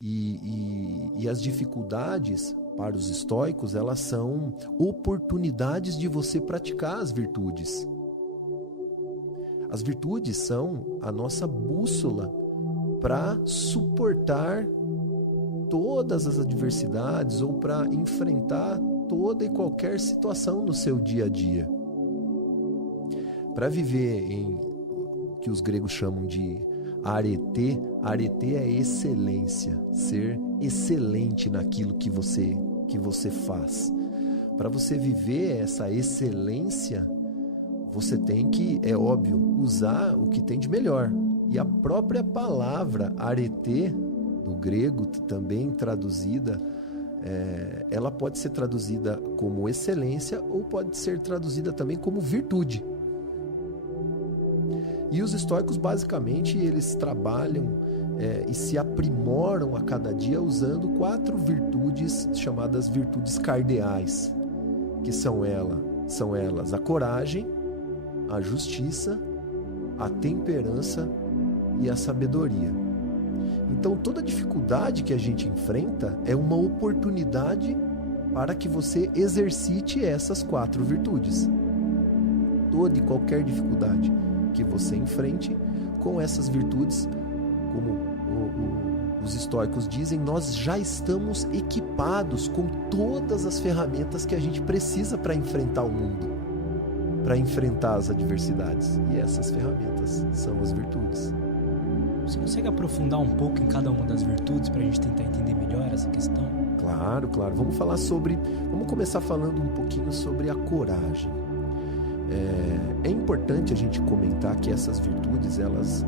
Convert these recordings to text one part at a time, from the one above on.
E as dificuldades para os estoicos, elas são oportunidades de você praticar as virtudes. As virtudes são a nossa bússola para suportar todas as adversidades ou para enfrentar toda e qualquer situação no seu dia a dia. Para viver em o que os gregos chamam de arete, arete é excelência, ser excelente naquilo que você faz. Para você viver essa excelência, você tem que, é óbvio, usar o que tem de melhor. E a própria palavra arete, do grego, também traduzida, ela pode ser traduzida como excelência ou pode ser traduzida também como virtude. E os estoicos, basicamente, eles trabalham e se aprimoram a cada dia usando 4 virtudes chamadas virtudes cardeais, que são elas a coragem, a justiça, a temperança e a sabedoria. Então, toda dificuldade que a gente enfrenta é uma oportunidade para que você exercite essas 4 virtudes. Toda e qualquer dificuldade que você enfrente, com essas virtudes, como os estoicos dizem, nós já estamos equipados com todas as ferramentas que a gente precisa para enfrentar o mundo, para enfrentar as adversidades. E essas ferramentas são as virtudes. Você consegue aprofundar um pouco em cada uma das virtudes para a gente tentar entender melhor essa questão? Claro. Vamos começar falando um pouquinho sobre a coragem. É importante a gente comentar que essas virtudes, elas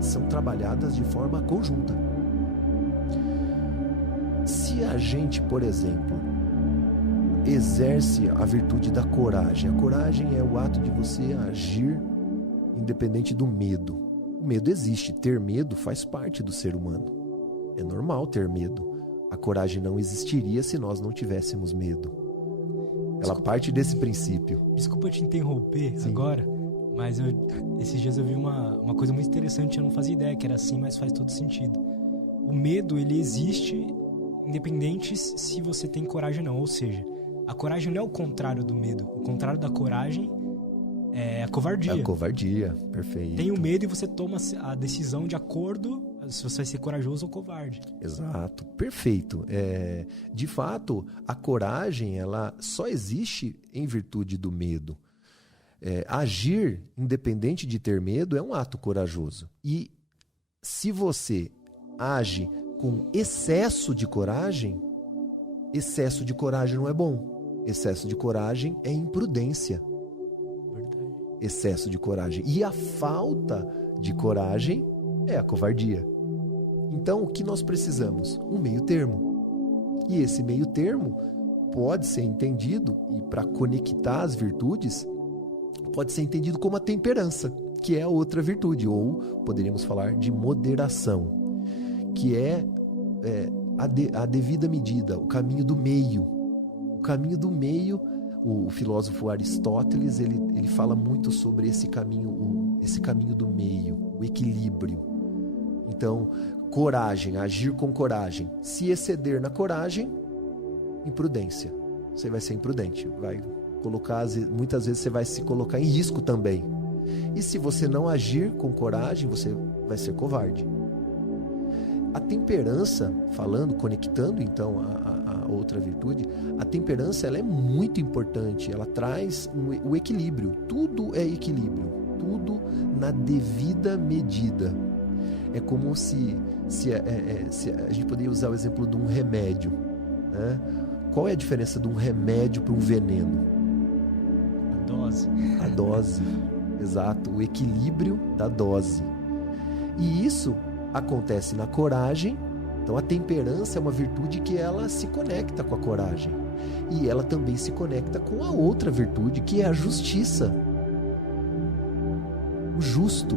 são trabalhadas de forma conjunta. Se a gente, por exemplo, exerce a virtude da coragem, a coragem é o ato de você agir independente do medo. O medo existe, ter medo faz parte do ser humano. É normal ter medo. A coragem não existiria se nós não tivéssemos medo. Ela parte desse princípio. Desculpa te interromper agora, mas esses dias eu vi uma coisa muito interessante, eu não fazia ideia que era assim, mas faz todo sentido. O medo, ele existe independente se você tem coragem ou não. Ou seja, a coragem não é o contrário do medo. O contrário da coragem é a covardia. É a covardia, perfeito. Tem o medo e você toma a decisão de acordo se você vai ser corajoso ou covarde. Exato, perfeito. De fato, a coragem, ela só existe em virtude do medo. Agir, independente de ter medo, é um ato corajoso. E se você age com excesso de coragem não é bom. Excesso de coragem é imprudência. Verdade. Excesso de coragem. E a falta de coragem é a covardia. Então, o que nós precisamos? Um meio termo. E esse meio termo pode ser entendido, e para conectar as virtudes, pode ser entendido como a temperança, que é a outra virtude, ou poderíamos falar de moderação, que é a devida medida, o caminho do meio. O caminho do meio, o filósofo Aristóteles, ele fala muito sobre esse caminho do meio, o equilíbrio. Então, coragem, agir com coragem. Se exceder na coragem, imprudência. Você vai ser imprudente, muitas vezes você vai se colocar em risco também. E se você não agir com coragem, você vai ser covarde. A temperança, conectando então a outra virtude, a temperança, ela é muito importante, ela traz o equilíbrio. Tudo é equilíbrio, tudo na devida medida. É como se a gente poderia usar o exemplo de um remédio, né? Qual é a diferença de um remédio para um veneno? A dose, exato, o equilíbrio da dose. E isso acontece na coragem. Então a temperança é uma virtude que ela se conecta com a coragem. E ela também se conecta com a outra virtude, que é a justiça. O justo.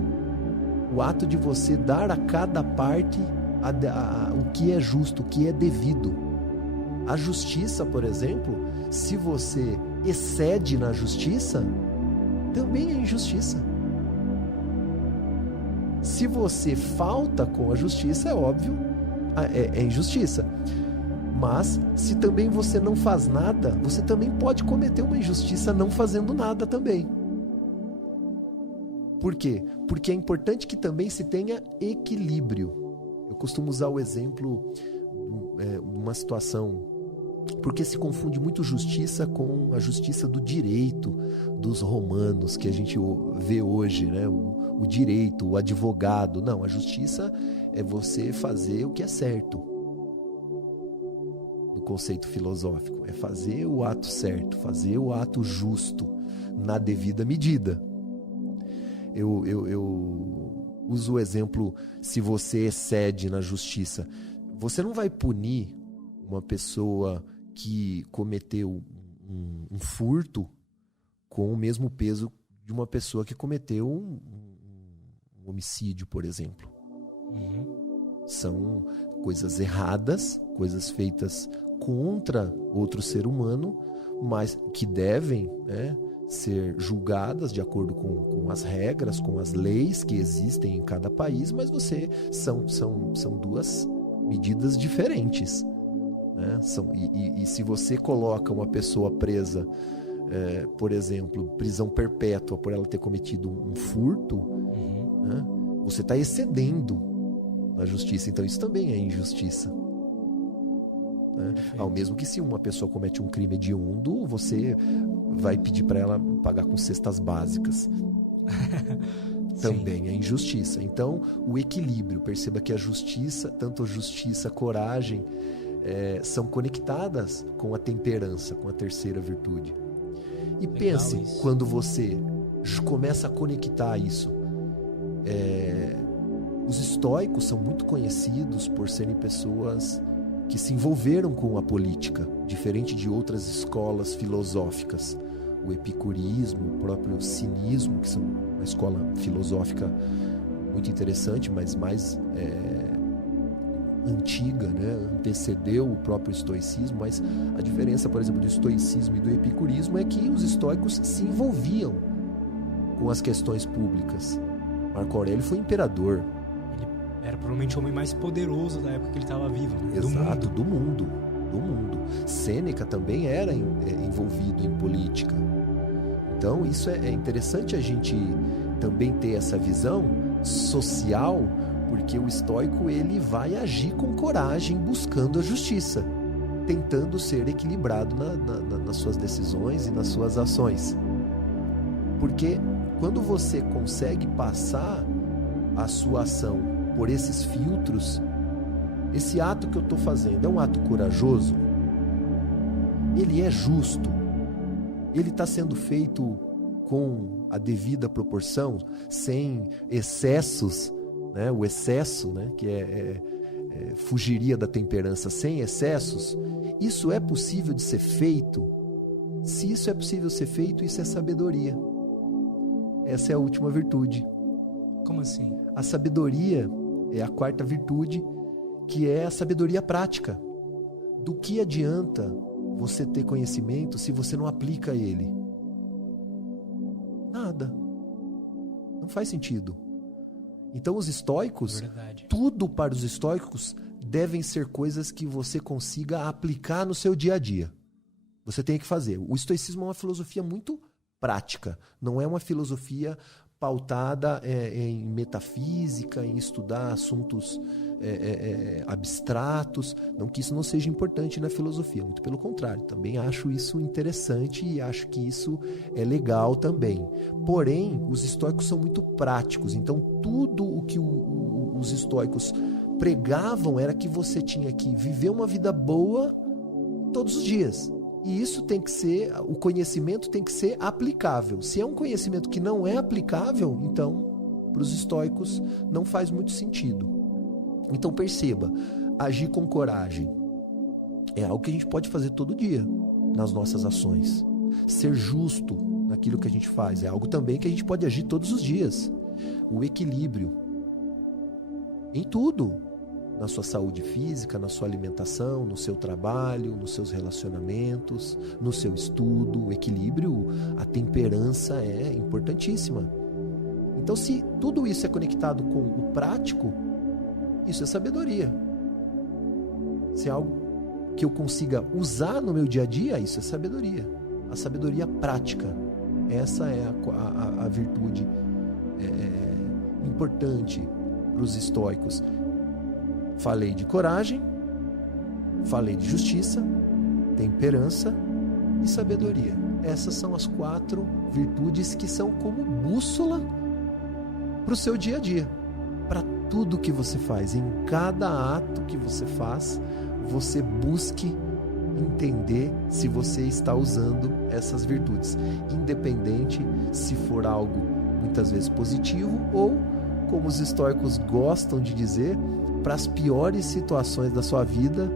O ato de você dar a cada parte o que é justo, o que é devido. A justiça, por exemplo, se você excede na justiça, também é injustiça. Se você falta com a justiça, é óbvio é injustiça. Mas, se também você não faz nada, você também pode cometer uma injustiça não fazendo nada também. Por quê? Porque é importante que também se tenha equilíbrio. Eu costumo usar o exemplo de uma situação, porque se confunde muito justiça com a justiça do direito dos romanos, que a gente vê hoje, né? O direito, o advogado. Não, a justiça é você fazer o que é certo. No conceito filosófico, é fazer o ato certo, fazer o ato justo, na devida medida. Eu uso o exemplo, se você excede na justiça, você não vai punir uma pessoa que cometeu um furto com o mesmo peso de uma pessoa que cometeu um homicídio, por exemplo. São coisas erradas, coisas feitas contra outro ser humano, mas que devem, né, ser julgadas de acordo com as regras, com as leis que existem em cada país, mas são duas medidas diferentes, né? E se você coloca uma pessoa presa, por exemplo, prisão perpétua por ela ter cometido um furto, né, você está excedendo na justiça, então isso também é injustiça. Ao mesmo que se uma pessoa comete um crime hediondo, você vai pedir para ela pagar com cestas básicas. Também é injustiça. Então, o equilíbrio, perceba que a justiça, tanto a justiça, a coragem, são conectadas com a temperança, com a terceira virtude. E legal, pense, isso. Quando você começa a conectar isso. Os estoicos são muito conhecidos por serem pessoas que se envolveram com a política, diferente de outras escolas filosóficas. O epicurismo, o próprio cinismo, que são uma escola filosófica muito interessante, mas mais antiga, né? Antecedeu o próprio estoicismo, mas a diferença, por exemplo, do estoicismo e do epicurismo é que os estoicos se envolviam com as questões públicas. Marco Aurélio foi imperador. Era provavelmente o homem mais poderoso da época que ele estava vivo. Né? Exato, do mundo. Sêneca também era envolvido em política. Então, isso é interessante a gente também ter essa visão social, porque o estoico ele vai agir com coragem, buscando a justiça, tentando ser equilibrado nas suas decisões e nas suas ações. Porque quando você consegue passar a sua ação por esses filtros, esse ato que eu estou fazendo é um ato corajoso? Ele é justo? Ele está sendo feito com a devida proporção, sem excessos, né? O excesso, né? Que fugiria da temperança, sem excessos. Isso é possível de ser feito? Se isso é possível ser feito, isso é sabedoria. Essa é a última virtude. Como assim? A sabedoria é a quarta virtude, que é a sabedoria prática. Do que adianta você ter conhecimento se você não aplica ele? Nada. Não faz sentido. Então os estoicos, tudo para os estoicos devem ser coisas que você consiga aplicar no seu dia a dia. Você tem que fazer. O estoicismo é uma filosofia muito prática, não é uma filosofia pautada em metafísica, em estudar assuntos abstratos. Não que isso não seja importante na filosofia, muito pelo contrário, também acho isso interessante e acho que isso é legal também. Porém, os estoicos são muito práticos, então tudo o que os estoicos pregavam era que você tinha que viver uma vida boa todos os dias. E isso tem que ser, o conhecimento tem que ser aplicável. Se é um conhecimento que não é aplicável, então, para os estoicos, não faz muito sentido. Então perceba, agir com coragem é algo que a gente pode fazer todo dia nas nossas ações. Ser justo naquilo que a gente faz é algo também que a gente pode agir todos os dias. O equilíbrio em tudo. Na sua saúde física, na sua alimentação, no seu trabalho, nos seus relacionamentos, no seu estudo. O equilíbrio, a temperança é importantíssima. Então, se tudo isso é conectado com o prático, isso é sabedoria. se é algo que eu consiga usar no meu dia a dia, isso é sabedoria. A sabedoria prática. Essa é a virtude importante para os estoicos. Falei de coragem, falei de justiça, temperança e sabedoria. Essas são as 4 virtudes que são como bússola para o seu dia a dia, para tudo que você faz. Em cada ato que você faz, você busque entender se você está usando essas virtudes, independente se for algo muitas vezes positivo ou, como os estoicos gostam de dizer, para as piores situações da sua vida,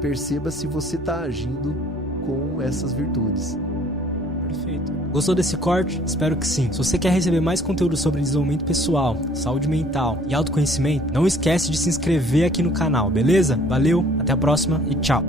perceba se você está agindo com essas virtudes. Perfeito. Gostou desse corte? Espero que sim. Se você quer receber mais conteúdo sobre desenvolvimento pessoal, saúde mental e autoconhecimento, não esquece de se inscrever aqui no canal, beleza? Valeu, até a próxima e tchau!